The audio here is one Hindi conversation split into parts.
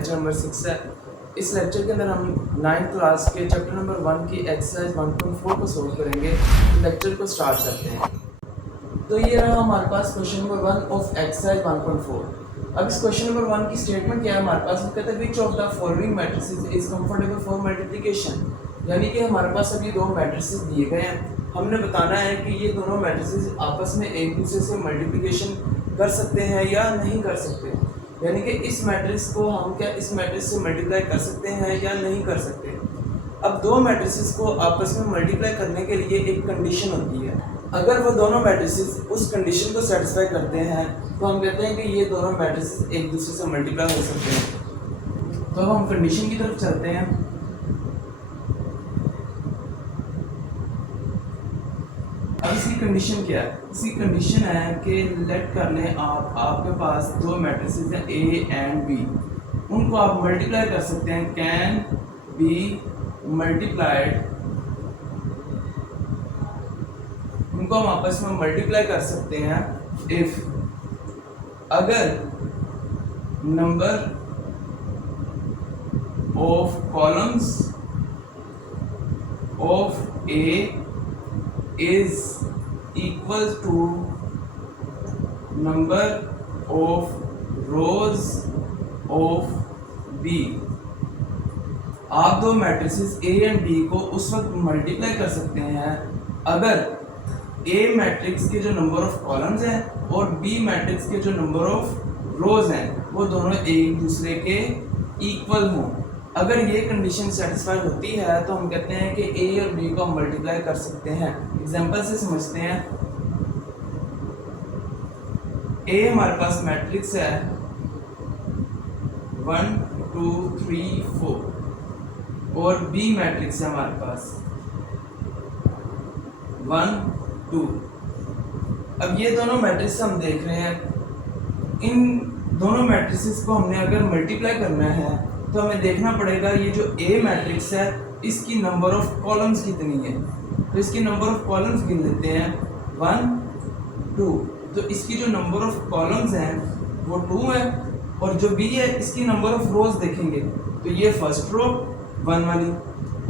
लेक्चर नंबर 6 है। इस लेक्चर के अंदर हम 9th क्लास के चैप्टर नंबर 1 की एक्सरसाइज 1.4 को सोल्व करेंगे। लेक्चर को स्टार्ट करते हैं। तो ये रहा हमारे पास क्वेश्चन नंबर 1 ऑफ एक्सरसाइज 1.4। अब इस क्वेश्चन नंबर 1 की स्टेटमेंट क्या है हमारे पास, वो कहता है which of the following matrices is comfortable for multiplication. यानी कि हमारे पास अभी दो मैट्रिसेस दिए गए हैं, हमने बताना है कि ये दोनों मैट्रिसेस आपस में एक दूसरे से मल्टीप्लिकेशन कर सकते हैं या नहीं कर सकते। यानी कि इस मैट्रिक्स को हम क्या इस मैट्रिक्स से मल्टीप्लाई कर सकते हैं या नहीं कर सकते। अब दो मैट्रिसेस को आपस में मल्टीप्लाई करने के लिए एक कंडीशन होती है। अगर वो दोनों मैट्रिसेस उस कंडीशन को सेटिस्फाई करते हैं तो हम कहते हैं कि ये दोनों मैट्रिसेस एक दूसरे से मल्टीप्लाई हो सकते हैं। तो अब हम कंडीशन की तरफ चलते हैं। अब इसकी कंडीशन क्या है? इसकी कंडीशन है कि लेट कर लें आपके पास दो मैट्रिसेस हैं ए एंड बी, उनको आप मल्टीप्लाई कर सकते हैं, कैन बी मल्टीप्लाइड, उनको हम आपस में मल्टीप्लाई कर सकते हैं इफ अगर number of columns of A is equal to number of rows of B। आप दो मैट्रिसेस A एंड B को उस वक्त मल्टीप्लाई कर सकते हैं अगर A मैट्रिक्स के जो नंबर ऑफ कॉलम्स हैं और B मैट्रिक्स के जो नंबर ऑफ रोज हैं वो दोनों एक दूसरे के इक्वल हों। अगर ये कंडीशन सेटिस्फाई होती है तो हम कहते हैं कि ए और बी को हम मल्टीप्लाई कर सकते हैं। एग्जांपल से समझते हैं। ए हमारे पास मैट्रिक्स है 1 2 3 4 और बी मैट्रिक्स है हमारे पास 1 2। अब ये दोनों मैट्रिक्स हम देख रहे हैं, इन दोनों मैट्रिक्स को हमने अगर मल्टीप्लाई करना है तो हमें देखना पड़ेगा ये जो ए मैट्रिक्स है इसकी नंबर ऑफ कॉलम्स कितनी है। तो इसकी नंबर ऑफ कॉलम्स गिन लेते हैं 1 2। तो इसकी जो नंबर ऑफ कॉलम्स हैं वो 2 है और जो बी है इसकी नंबर ऑफ रोज देखेंगे तो ये फर्स्ट रो 1 वाली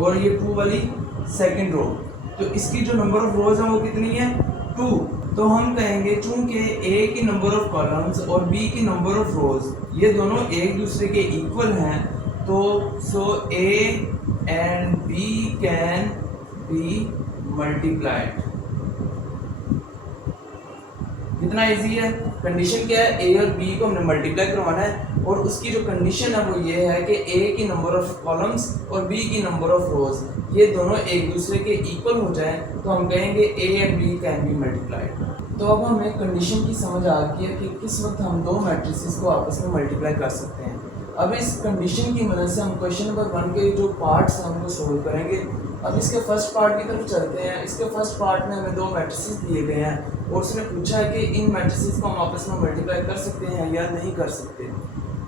और ये 2 वाली सेकंड रो। तो इसकी जो नंबर ऑफ रोज है वो कितनी है 2। तो हम कहेंगे चूंकि ए की नंबर ऑफ कॉलम्स और बी की नंबर ऑफ रोज ये दोनों एक दूसरे के इक्वल हैं तो so A and B can be multiplied. कितना इजी है। कंडीशन क्या है, ए और बी को हमने मल्टीप्लाई करवाना है और उसकी जो कंडीशन है वो ये है कि ए की नंबर ऑफ कॉलम्स और बी की नंबर ऑफ रोज ये दोनों एक दूसरे के इक्वल हो जाएं तो हम कहेंगे A and B can be multiplied. तो अब हमें कंडीशन की समझ आ गई है कि किस वक्त हम दो मैट्रिसेस को आपस में मल्टीप्लाई कर सकते हैं। अब इस कंडीशन की मदद से हम क्वेश्चन नंबर 1 के जो पार्ट्स हैं उनको सोल्व करेंगे। अब इसके फर्स्ट पार्ट की तरफ चलते हैं। इसके फर्स्ट पार्ट में हमें दो मैट्रिसेस दिए गए हैं और उसने पूछा है कि इन मैट्रिसेस को हम आपस में मल्टीप्लाई कर सकते हैं या नहीं कर सकते।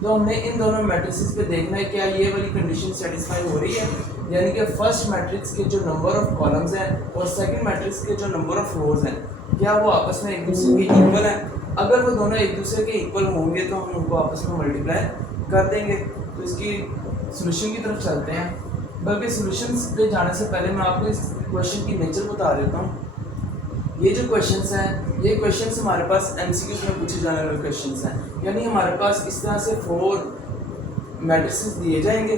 तो हमने इन दोनों मैट्रिसेस पे देखना है क्या ये वाली कंडीशन सेटिस्फाई हो रही है, यानी कि फर्स्ट मैट्रिक्स के जो नंबर ऑफ कॉलम्स हैं और सेकंड मैट्रिक्स के जो नंबर ऑफ रोज हैं क्या वो आपस में एक दूसरे के इक्वल हैं। अगर वो दोनों एक दूसरे के इक्वल होंगे तो हम उनको आपस में मल्टीप्लाई कर देंगे। तो इसकी सोल्यूशन की तरफ चलते हैं। बल्कि सोल्यूशंस पे जाने से पहले मैं आपको इस क्वेश्चन की नेचर बता देता हूँ। ये जो क्वेश्चंस हैं ये क्वेश्चंस हमारे पास एमसीक्यूज में पूछे जाने वाले क्वेश्चंस हैं। यानी हमारे पास इस तरह से 4 मैट्रिसेस दिए जाएंगे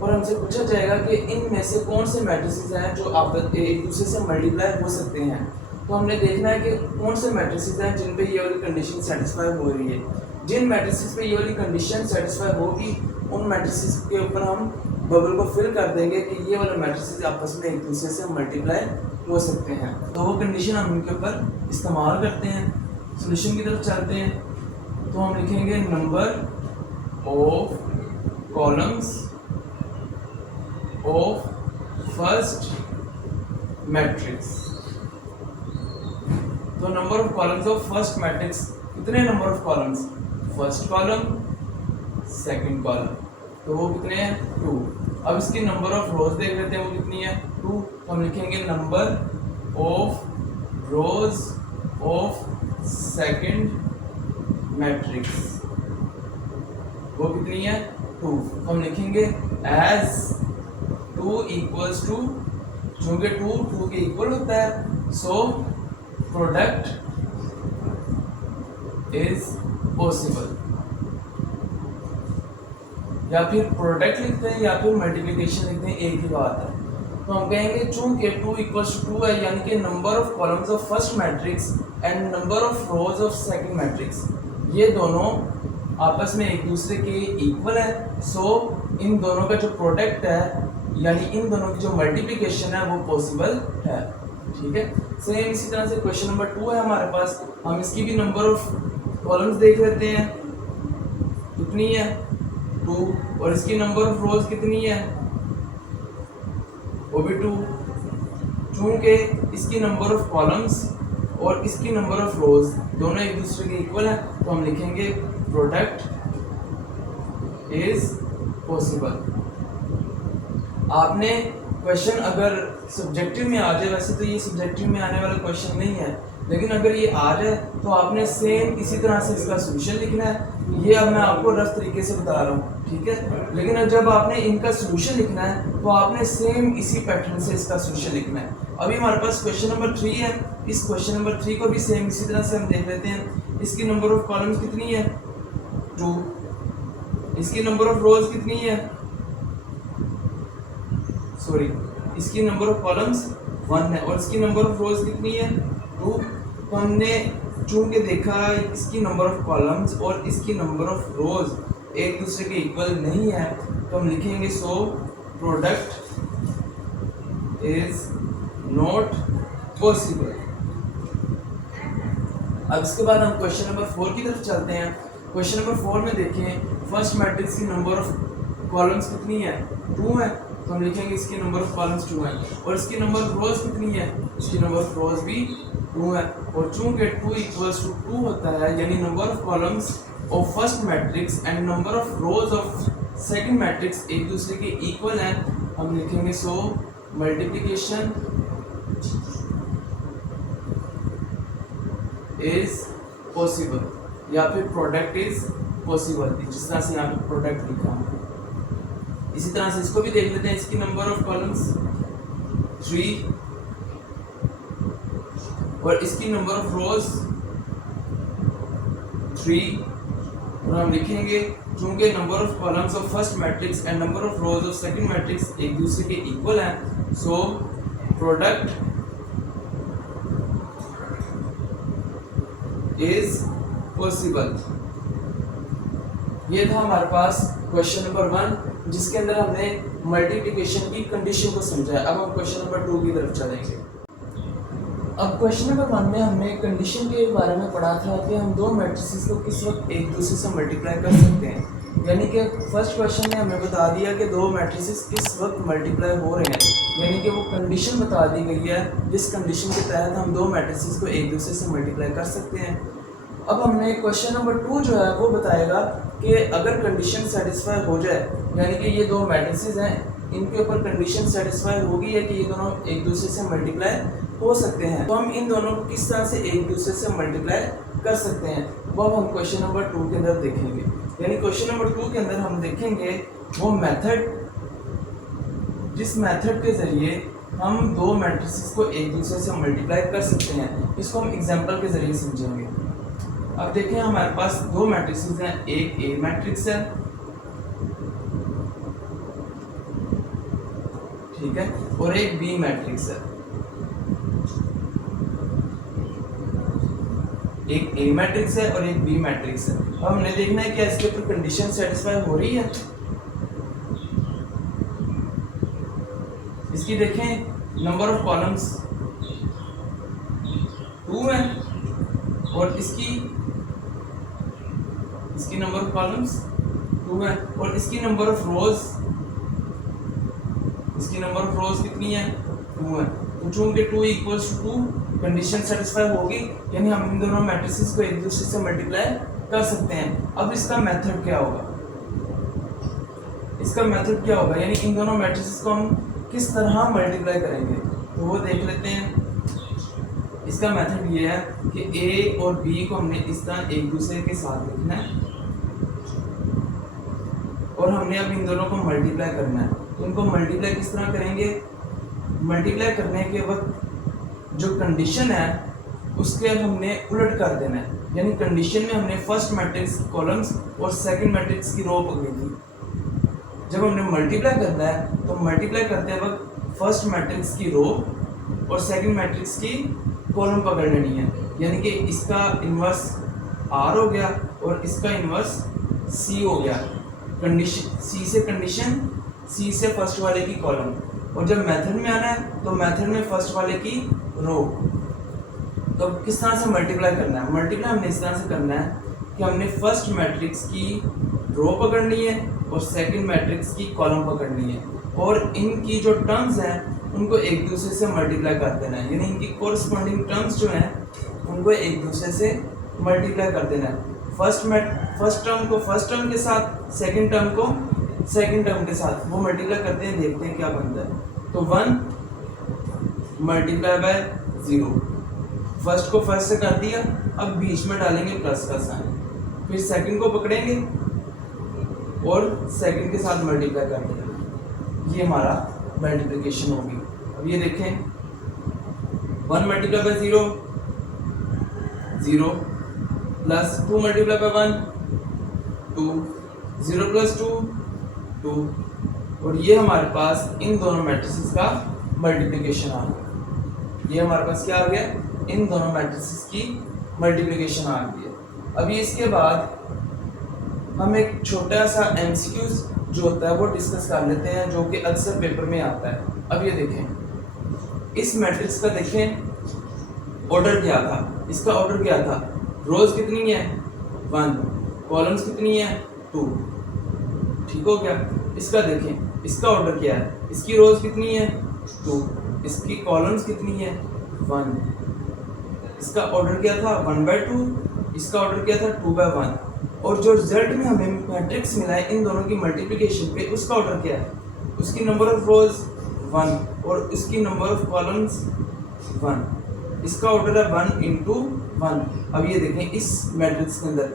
और हमसे पूछा जाएगा कि इनमें से कौन से मैट्रिसेस हैं जो आप एक दूसरे से मल्टीप्लाई हो सकते हैं। तो हमने देखना है कि कौन से मैट्रिसेस हैं जिन पे ये वाली कंडीशन सेटिस्फाई हो रही है। जिन मैट्रिसेस पे ये वाली कंडीशन सेटिस्फाई होगी उन मैट्रिसेस के ऊपर हम बबल को फिल कर देंगे कि ये वाले मैट्रिसेस आपस में एक दूसरे से मल्टीप्लाई हो सकते हैं। तो वो कंडीशन हम उनके ऊपर इस्तेमाल करते हैं। सॉल्यूशन की तरफ चलते हैं। तो हम लिखेंगे number of columns of first matrix. तो number of columns of first matrix, कितने number of columns, first column second column, तो वो कितने हैं 2। अब इसकी नंबर ऑफ रोज देख लेते हैं वो कितनी है 2। तो हम लिखेंगे number of rose of second matrix. वो कितनी है 2। हम लिखेंगे एज 2 इक्वल्स टू, चूंकि 2 के इक्वल होता है, सो प्रोडक्ट इज पॉसिबल। या फिर प्रोडक्ट लिखते हैं या फिर मल्टीप्लिकेशन लिखते हैं, एक ही बात है। तो हम कहेंगे चूंकि 2 इक्वल्स टू 2 है, यानी कि number of columns of first matrix and number of rose of second matrix, ये दोनों आपस में एक दूसरे के इक्वल है। सो इन दोनों का जो प्रोडक्ट है, यानी इन दोनों की जो मल्टीप्लिकेशन है, वो पॉसिबल है। ठीक है, सेम इसी तरह से क्वेश्चन नंबर 2 है हमारे पास। हम इसकी भी नंबर ऑफ कॉलम्स देख लेते हैं, कितनी है 2, और इसकी नंबर ऑफ रोज कितनी है, वो भी 2। चूंकि इसकी नंबर ऑफ कॉलम्स और इसकी नंबर ऑफ रोज दोनों एक दूसरे के इक्वल हैं, तो हम लिखेंगे प्रोडक्ट इज पॉसिबल। आपने क्वेश्चन अगर सब्जेक्टिव में आ जाए, वैसे तो ये सब्जेक्टिव में आने वाला क्वेश्चन नहीं है, लेकिन अगर ये आ जाए तो आपने सेम इसी तरह से इसका सोल्यूशन लिखना है। ये अब मैं आपको रफ तरीके से बता रहा हूँ, ठीक है। लेकिन जब आपने इनका सोल्यूशन लिखना है तो आपने सेम इसी पैटर्न से इसका सोल्यूशन लिखना है। अभी हमारे पास क्वेश्चन नंबर 3 है, इस क्वेश्चन नंबर 3 को भी सेम इसी तरह से हम देख लेते हैं। इसकी नंबर ऑफ कॉलम्स कितनी है 2, इसकी नंबर ऑफ रोज कितनी है, सॉरी इसकी नंबर ऑफ कॉलम्स 1 है और इसकी नंबर ऑफ रोज कितनी है 2। तो हमने चूंकि देखा इसकी नंबर ऑफ कॉलम्स और इसकी नंबर ऑफ रोज एक दूसरे के इक्वल नहीं है, तो हम लिखेंगे so product is not possible. अब इसके बाद हम क्वेश्चन नंबर 4 की तरफ चलते हैं। क्वेश्चन नंबर 4 में देखें, फर्स्ट मैट्रिक्स की नंबर ऑफ कॉलम्स कितनी है 2 है, तो हम लिखेंगे इसकी नंबर ऑफ कॉलम्स 2 है, और इसकी नंबर ऑफ रोज कितनी है, इसकी नंबर ऑफ रोज भी 2 है। और चूंकि 2 इक्वल्स टू 2 होता है, यानी number of columns of first matrix and number of rose of second matrix एक दूसरे के इक्वल हैं, हम लिखेंगे सो मल्टीप्लिकेशन इज पॉसिबल, या फिर प्रोडक्ट इज पॉसिबल, जिस तरह से यहाँ पे प्रोडक्ट लिखा है। इसी तरह से इसको भी देख लेते हैं। इसकी नंबर ऑफ कॉलम्स 3 और इसकी नंबर ऑफ रोज 3, और हम लिखेंगे चूंकि number of columns of first matrix and number of rose of second matrix एक दूसरे के इक्वल हैं, सो प्रोडक्ट इज पॉसिबल। ये था हमारे पास क्वेश्चन नंबर 1, जिसके अंदर हमने मल्टीप्लिकेशन की कंडीशन को समझा। अब हम क्वेश्चन नंबर 2 की तरफ चलेंगे। अब क्वेश्चन नंबर 1 में हमने कंडीशन के बारे में पढ़ा था कि हम दो मैट्रिसेस को किस वक्त एक दूसरे से मल्टीप्लाई कर सकते हैं। यानी कि फर्स्ट क्वेश्चन ने हमें बता दिया कि दो मैट्रिसेस किस वक्त मल्टीप्लाई हो रहे हैं, यानी कि वो कंडीशन बता दी गई है जिस कंडीशन के तहत हम दो मैट्रिसेस को एक दूसरे से मल्टीप्लाई कर सकते हैं। अब हमने क्वेश्चन नंबर 2 जो है वो बताएगा कि अगर कंडीशन सेटिस्फाई हो जाए, यानी कि ये दो मैट्रिसेस हैं, इनके ऊपर कंडीशन सेटिस्फाई होगी है कि ये दोनों एक दूसरे से मल्टीप्लाई हो सकते हैं, तो हम इन दोनों को किस तरह से एक दूसरे से मल्टीप्लाई कर सकते हैं, वो हम क्वेश्चन नंबर 2 के अंदर देखेंगे। यानी क्वेश्चन नंबर 2 के अंदर हम देखेंगे वो मेथड, जिस मेथड के जरिए हम दो मैट्रिसेस को एक दूसरे से मल्टीप्लाई कर सकते हैं। इसको हम एग्जांपल के जरिए समझेंगे। अब देखें हमारे पास दो मैट्रिसेस हैं, एक ए मैट्रिक्स है, ठीक है, और एक बी मैट्रिक्स है। एक ए मैट्रिक्स है और एक बी मैट्रिक्स है। अब हमने देखना है क्या इसके ऊपर कंडीशन सेटिस्फाई हो रही है। इसकी देखें नंबर ऑफ कॉलम्स 2 है और इसकी नंबर ऑफ कॉलम्स 2 है, और इसकी नंबर ऑफ रोज कितनी है 2 है। तो चूंकि 2 इक्वल्स टू 2 कंडीशन सेटिस्फाई होगी, यानी हम इन दोनों मैट्रिसेस को एक दूसरे से मल्टीप्लाई कर सकते हैं। अब इसका मेथड क्या होगा, यानी इन दोनों मैट्रिसेस को हम किस तरह मल्टीप्लाई करेंगे, तो वो देख लेते हैं। इसका मेथड ये है कि ए और बी को हमने इस तरह एक दूसरे के साथ लिखना है, और हमने अब इन दोनों को मल्टीप्लाई करना है। तो इनको मल्टीप्लाई किस तरह करेंगे? मल्टीप्लाई करने के वक्त जो कंडीशन है उसके हमने उलट कर देना है, यानी कंडीशन में हमने फर्स्ट मैट्रिक्स की कॉलम्स और सेकंड मैट्रिक्स की रो पकड़ी थी। जब हमने मल्टीप्लाई करना है तो मल्टीप्लाई करते वक्त फर्स्ट मैट्रिक्स की रो और सेकंड मैट्रिक्स की कॉलम पकड़ लेनी है, यानी कि इसका इन्वर्स आर हो गया और इसका इन्वर्स सी हो गया। कंडीशन सी से फर्स्ट वाले की कॉलम, और जब मेथड में आना है तो मेथड में फर्स्ट वाले की रो। तो किस तरह से मल्टीप्लाई करना है? मल्टीप्लाई हमने इस तरह से करना है कि हमने फर्स्ट मैट्रिक्स की रो पकड़नी है और सेकंड मैट्रिक्स की कॉलम पकड़नी है, और इनकी जो टर्म्स हैं उनको एक दूसरे से मल्टीप्लाई कर देना है, यानी इनकी कोरस्पॉन्डिंग टर्म्स जो हैं उनको एक दूसरे से मल्टीप्लाई कर देना है। फर्स्ट टर्म को फर्स्ट टर्म के साथ, सेकंड टर्म को सेकंड टर्म के साथ, वो मल्टीप्लाई करते हैं, देखते हैं क्या बनता है। तो 1 मल्टीप्लाई बाय 0, फर्स्ट को फर्स्ट से कर दिया, अब बीच में डालेंगे प्लस का साइन, फिर सेकंड को पकड़ेंगे और सेकंड के साथ मल्टीप्लाई कर देंगे, ये हमारा मल्टीप्लिकेशन होगी। अब ये देखें 1 multiply by 0 0 plus 2 multiply by 1 2 0 plus 2 2, और ये हमारे पास इन दोनों मैट्रिसेस का मल्टीप्लिकेशन आ गया। ये हमारे पास क्या आ गया? इन दोनों मैट्रिसेस की मल्टीप्लिकेशन आ गई है। अभी इसके बाद हम एक छोटा सा एमसीक्यूज जो होता है वो डिस्कस कर लेते हैं, जो कि अक्सर पेपर में आता है। अब ये देखें, इस मैट्रिक्स का देखें ऑर्डर क्या था, इसका ऑर्डर क्या था? रोज कितनी है? 1, कॉलम्स कितनी है? 2, ठीक हो गया। इसका देखें, इसका ऑर्डर क्या है? इसकी रोज कितनी है? 2, इसकी कॉलम्स कितनी है? 1। इसका ऑर्डर क्या था? 1/2, इसका ऑर्डर क्या था? 2/1। और जो रिजल्ट में हमें मैट्रिक्स मिला है इन दोनों की मल्टीप्लिकेशन पे, उसका ऑर्डर क्या है? उसकी नंबर ऑफ रोज 1 और इसकी नंबर ऑफ कॉलम्स 1। इसका ऑर्डर है 1 × 1। अब ये देखें, इस मैट्रिक्स के अंदर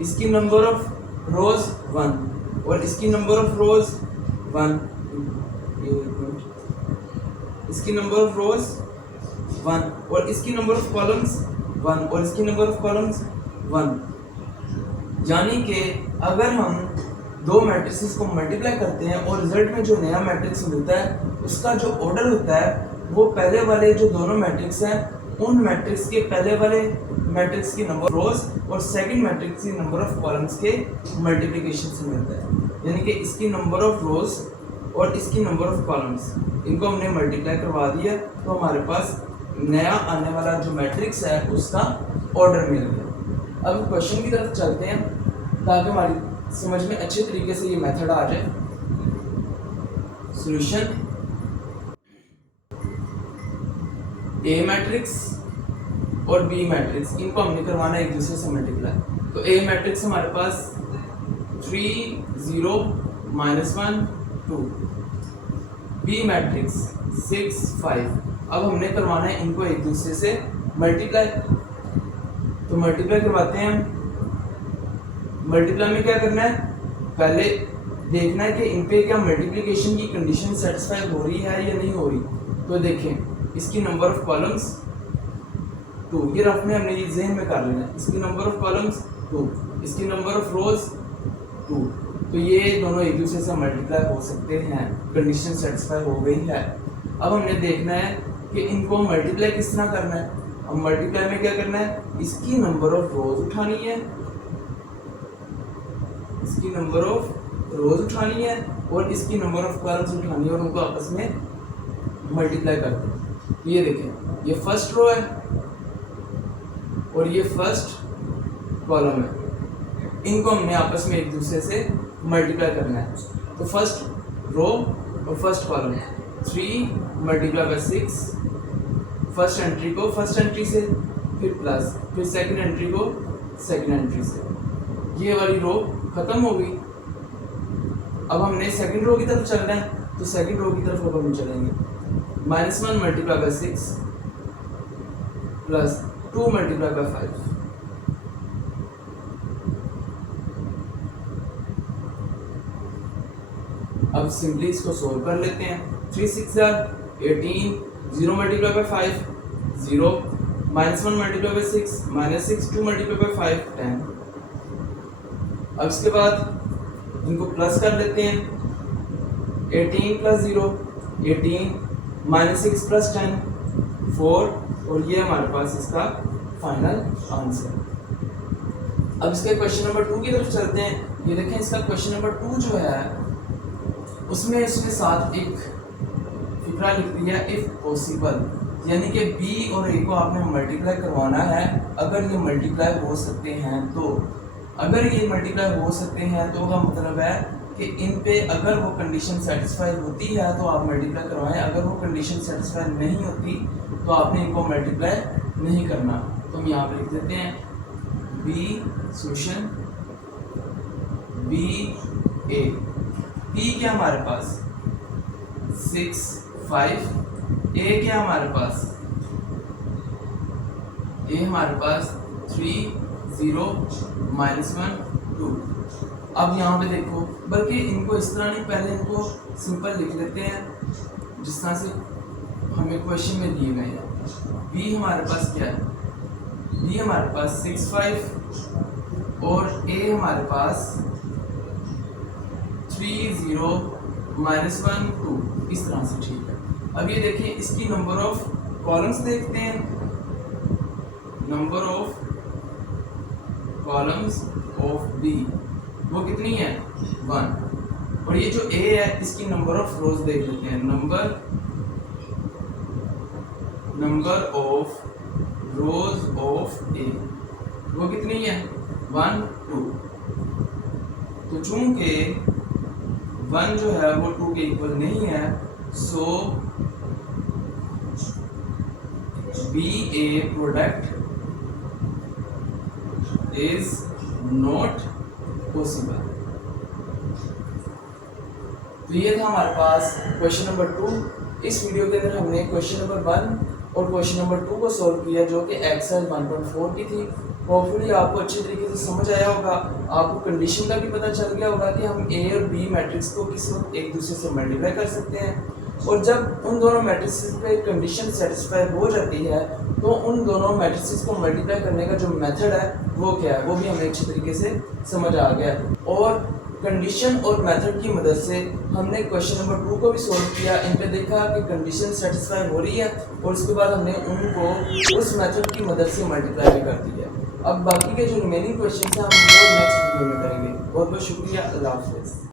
इसकी नंबर ऑफ रोज 1 और इसकी नंबर ऑफ रोज 1, इसकी नंबर ऑफ रोज 1 और इसकी नंबर ऑफ कॉलम्स 1 और इसकी नंबर ऑफ कॉलम्स 1। यानी कि अगर हम दो मैट्रिसेस को मल्टीप्लाई करते हैं और रिजल्ट में जो नया मैट्रिक्स मिलता है उसका जो ऑर्डर होता है वो पहले वाले जो दोनों मैट्रिक्स हैं उन मैट्रिक्स के पहले वाले मैट्रिक्स की नंबर रोज और सेकंड मैट्रिक्स की नंबर ऑफ कॉलम्स के मल्टीप्लिकेशन से मिलता है। यानी कि इसकी नंबर ऑफ रोज और इसकी नंबर ऑफ कॉलम्स, इनको हमने मल्टीप्लाई करवा दिया तो हमारे पास नया आने वाला जो मैट्रिक्स है उसका ऑर्डर मिल गया। अब क्वेश्चन की तरफ चलते हैं ताकि हमारी समझ में अच्छे तरीके से ये मेथड आ जाए। सॉल्यूशन, ए मैट्रिक्स और बी मैट्रिक्स, इनको हमने करवाना है एक दूसरे से मल्टीप्लाई। तो ए मैट्रिक्स हमारे पास 3 0 -1 2, बी मैट्रिक्स 6 5। अब हमने करवाना है इनको एक दूसरे से मल्टीप्लाई, तो मल्टीप्लाई करवाते हैं हम। मल्टीप्लाई में क्या करना है? पहले देखना है कि इन पे क्या मल्टीप्लिकेशन की कंडीशन सेटिस्फाई हो रही है या नहीं हो रही। तो देखें, इसकी नंबर ऑफ कॉलम्स 2, ये रफ में हमने ये ज़हन में कर लेना है। इसकी नंबर ऑफ कॉलम्स 2, इसकी नंबर ऑफ रोज 2, तो ये दोनों एक दूसरे से मल्टीप्लाई हो सकते हैं, कंडीशन सेटिस्फाई हो गई है। अब हमने देखना है कि इनको मल्टीप्लाई किस तरह करना है। अब मल्टीप्लाई में क्या करना है? इसकी नंबर ऑफ रोज उठानी है, इसकी नंबर ऑफ रोज उठानी है और इसकी नंबर ऑफ कॉलम्स उठानी है और उनको आपस में मल्टीप्लाई करते हैं। ये देखें, ये फर्स्ट रो है और ये फर्स्ट कॉलम है, इनको हमने आपस में एक दूसरे से मल्टीप्लाई करना है। तो फर्स्ट रो और first column 3 multiply by 6, first entry को फर्स्ट एंट्री से, फिर प्लस, फिर सेकंड एंट्री को सेकंड एंट्री से। ये वाली रो खत्म हो गई। अब हमने सेकंड रो की तरफ चलना है, तो सेकंड रो की तरफ अब हम चलेंगे। -1 multiply by 6 plus 2 multiply by 5, अब सिंपली इसको सोल्व कर लेते हैं। 3 6 18, 0 multiply by 5 0, -1 multiply by 6 -6, 2 multiply by 5 10। अब इसके बाद इनको प्लस कर लेते हैं। 18 + 0 18, -6 + 10 4, और ये हमारे पास इसका फाइनल आंसर। अब इसके क्वेश्चन नंबर 2 की तरफ चलते हैं। ये देखें, इसका क्वेश्चन नंबर 2 जो है उसमें इसके साथ एक फिक्रा लिख दिया, इफ पॉसिबल, यानी कि बी और ए को आपने मल्टीप्लाई करवाना है। अगर ये मल्टीप्लाई हो सकते हैं तो, अगर ये मल्टीप्लाई हो सकते हैं तो का मतलब है कि इन पे अगर वो कंडीशन सेटिस्फाई होती है तो आप मल्टीप्लाई करवाएं, अगर वो कंडीशन सेटिस्फाई नहीं होती तो आपने इनको मल्टीप्लाई नहीं करना। तो हम यहाँ पे लिख देते हैं बी सोल्यूशन बी ए। पी क्या हमारे पास 6 5, ए क्या हमारे पास, ए हमारे पास 3 0 -1 2। अब यहाँ पे देखो, बल्कि इनको इस तरह नहीं, पहले इनको सिंपल लिख लेते हैं जिस तरह से हमें क्वेश्चन में दिए गए हैं। बी हमारे पास क्या है, बी हमारे पास 6 5 और ए हमारे पास 3 0 -1 2, इस तरह से, ठीक है। अब ये देखिए, इसकी नंबर ऑफ कॉलम्स देखते हैं। Number of columns of B वो कितनी है 1, और ये जो ए है इसकी नंबर ऑफ रोज देख लेते हैं। नंबर ऑफ रोज ऑफ ए वो कितनी है 1 2। तो चूंकि 1 जो है वो 2 के इक्वल नहीं है, so B A product is not possible. तो ये था हमारे पास क्वेश्चन नंबर 2। इस वीडियो के अंदर हमने क्वेश्चन नंबर 1 और क्वेश्चन नंबर 2 को सॉल्व किया, जो कि एक्सरसाइज 1.4 की थी। होपफुली आपको अच्छे तरीके से समझ आया होगा, आपको कंडीशन का भी पता चल गया होगा कि हम ए और बी मैट्रिक्स को किस वक्त एक दूसरे से मल्टीप्लाई कर सकते हैं, और जब उन दोनों मैट्रिक्स पे कंडीशन सेटिस्फाई हो जाती है तो उन दोनों मैट्रिक्स को मल्टीप्लाई करने का जो मेथड है वो क्या है, वो भी हमें अच्छी तरीके से समझ आ गया। और कंडीशन और मेथड की मदद से हमने क्वेश्चन नंबर 2 को भी सॉल्व किया। इन पे देखा कि कंडीशन सेटिस्फाई हो रही है, और उसके बाद हमने उनको उस मेथड की मदद से मल्टीप्लाई भी कर दिया। अब बाकी के जो रिमेनिंग क्वेश्चन हैं हम वो नेक्स्ट वीडियो में करेंगे। बहुत बहुत शुक्रिया, अल्लाह हाफ़िज़।